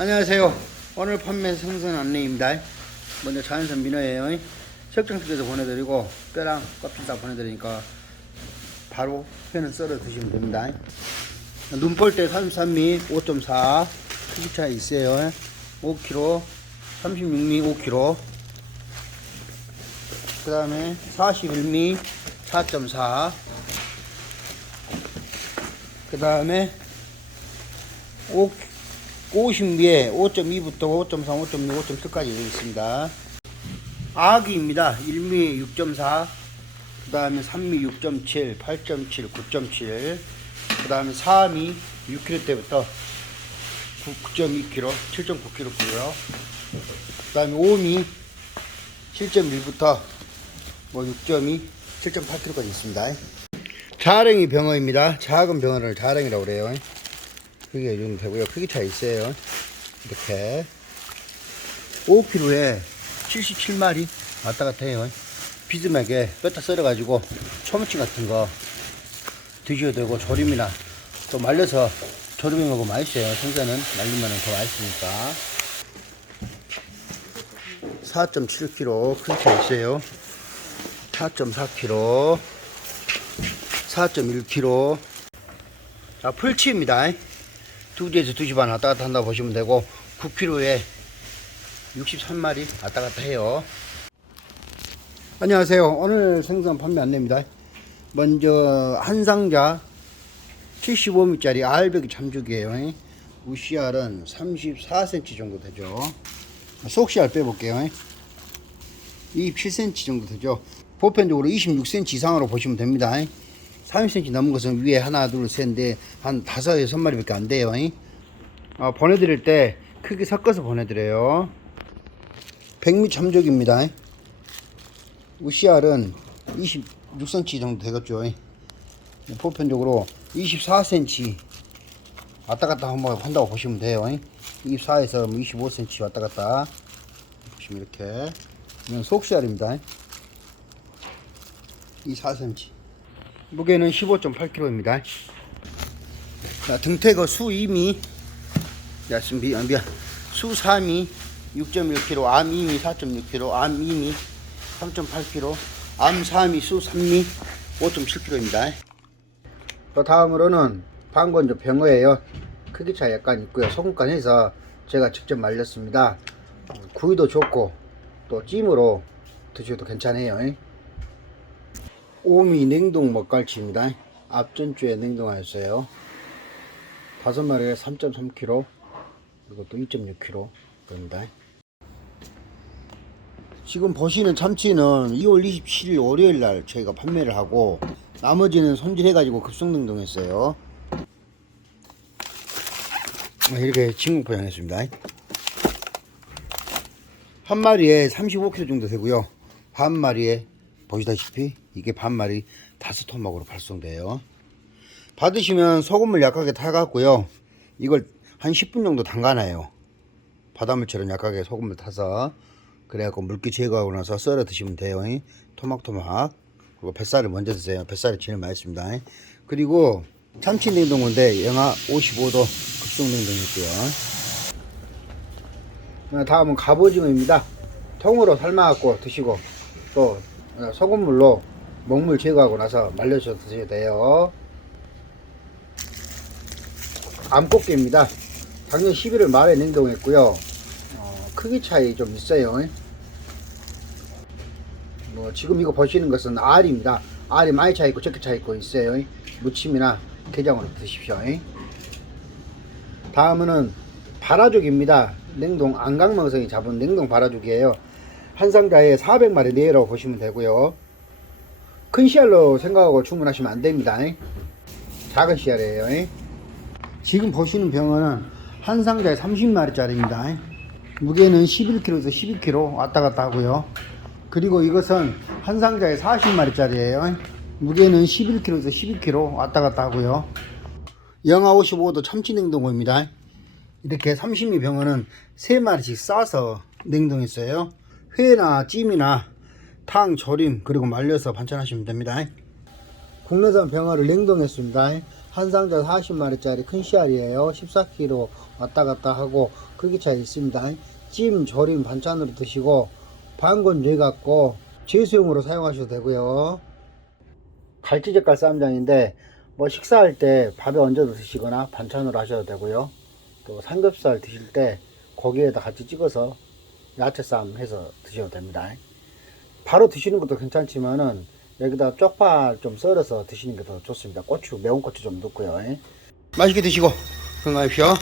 안녕하세요. 오늘 판매 생선 안내입니다. 먼저 자연산 민어예요. 석정특에서 보내드리고 뼈랑 껍질 다 보내드리니까 바로 회는 썰어 드시면 됩니다. 눈볼 때 33미 5.4 크기 차이 있어요. 5kg, 36미 5kg. 그 다음에 41미 4.4. 그 다음에 5 50미에 5.2부터 5.3, 5.6, 5.7까지 있습니다. 아기입니다. 1미 6.4, 그 다음에 3미 6.7, 8.7, 9.7, 그 다음에 4미 6kg 때부터 9.2kg, 7.9kg고요. 그 다음에 5미 7.1부터 뭐 6.2, 7.8kg까지 있습니다. 자랭이 병어입니다. 작은 병어를 자랭이라고 그래요. 크기가 이 정도 되고요. 크기 차이 있어요. 이렇게 5kg에 77마리 왔다 갔다 해요. 비스하게 뼈다 썰어가지고 초무침 같은 거 드셔도 되고 조림이나 또 말려서 조림해 먹으면 맛있어요. 생선은 말리면 더 맛있으니까. 4.7kg 크기 차이 있어요. 4.4kg 4.1kg 자 풀치입니다. 2시에서 2시 반 왔다 갔다 한다고 보시면 되고 9kg에 63마리 왔다 갔다 해요. 안녕하세요. 오늘 생선 판매 안내입니다. 먼저 한 상자 75미짜리 알배기 참죽이에요. 우씨알은 34cm 정도 되죠. 속씨알 빼볼게요. 27cm 정도 되죠. 보편적으로 26cm 이상으로 보시면 됩니다. 30cm 넘은 것은 위에 하나, 둘, 셋인데 한 다섯, 여섯 마리밖에 안 돼요. 어, 보내드릴 때 크게 섞어서 보내드려요. 백미 참족입니다. 우씨알은 26cm 정도 되겠죠. 보편적으로 24cm 왔다 갔다 한번 한다고 보시면 돼요. 24에서 25cm 왔다 갔다 보시면 이렇게 이건 속씨알입니다. 24cm 무게는 15.8kg입니다. 자, 등태거 수 2미, 야, 수, 미, 아, 미안, 수 4미, 6.1kg, 암 2미, 4.6kg, 암 2미, 3.8kg, 암 4미, 수 3미, 5.7kg입니다. 또 다음으로는 방건조 병어예요. 크기 차이 약간 있고요. 소금간 해서 제가 직접 말렸습니다. 구이도 좋고 또 찜으로 드셔도 괜찮아요. 오미 냉동 먹갈치입니다. 앞전주에 냉동하였어요. 다섯 마리에 3.3kg, 이것도 2.6kg 겁니다. 지금 보시는 참치는 2월 27일 월요일 날 저희가 판매를 하고 나머지는 손질해가지고 급속 냉동했어요. 아, 이렇게 진공 포장했습니다. 한 마리에 35kg 정도 되고요. 반 마리에 보시다시피 이게 반 마리 다섯 토막으로 발송돼요. 받으시면 소금을 약하게 타갖고요. 이걸 한 10분 정도 담가놔요. 바닷물처럼 약하게 소금을 타서 그래갖고 물기 제거하고 나서 썰어 드시면 돼요. 토막토막 그리고 뱃살을 먼저 드세요. 뱃살이 제일 맛있습니다. 그리고 참치 냉동인데 영하 55도 급속 냉동이고요. 다음은 갑오징어입니다. 통으로 삶아갖고 드시고 또 소금물로 먹물 제거하고 나서 말려서 드셔야 돼요. 암꽃게입니다. 작년 11월 말에 냉동했고요. 어, 크기 차이 좀 있어요. 뭐 지금 이거 보시는 것은 알입니다. 알이 많이 차 있고 적게 차 있고 있어요. 무침이나 게장으로 드십시오. 다음은 바라죽입니다. 냉동 안강망성이 잡은 냉동 바라죽이에요. 한 상자에 400마리 내라고 보시면 되고요. 큰 씨알로 생각하고 주문하시면 안 됩니다. 작은 씨알이에요. 지금 보시는 병어는 한 상자에 30마리짜리입니다. 무게는 11kg에서 12kg 왔다 갔다 하고요. 그리고 이것은 한 상자에 40마리짜리예요. 무게는 11kg에서 12kg 왔다 갔다 하고요. 영하 55도 참치 냉동고입니다. 이렇게 30미 병어는 3마리씩 싸서 냉동했어요. 회나 찜이나 탕, 조림, 그리고 말려서 반찬하시면 됩니다. 국내산 병어를 냉동했습니다. 한 상자 40마리짜리 큰 씨알이에요. 14kg 왔다 갔다 하고 크기 차이 있습니다. 찜, 절임, 반찬으로 드시고 반건 뇌 갖고 제수용으로 사용하셔도 되고요. 갈치젓갈 쌈장인데 뭐 식사할 때 밥에 얹어서 드시거나 반찬으로 하셔도 되고요. 또 삼겹살 드실 때 고기에다 같이 찍어서 야채 쌈 해서 드셔도 됩니다. 바로 드시는 것도 괜찮지만은 여기다 쪽파 좀 썰어서 드시는 게 더 좋습니다. 고추, 매운 고추 좀 넣고요. 맛있게 드시고 건강하십시오.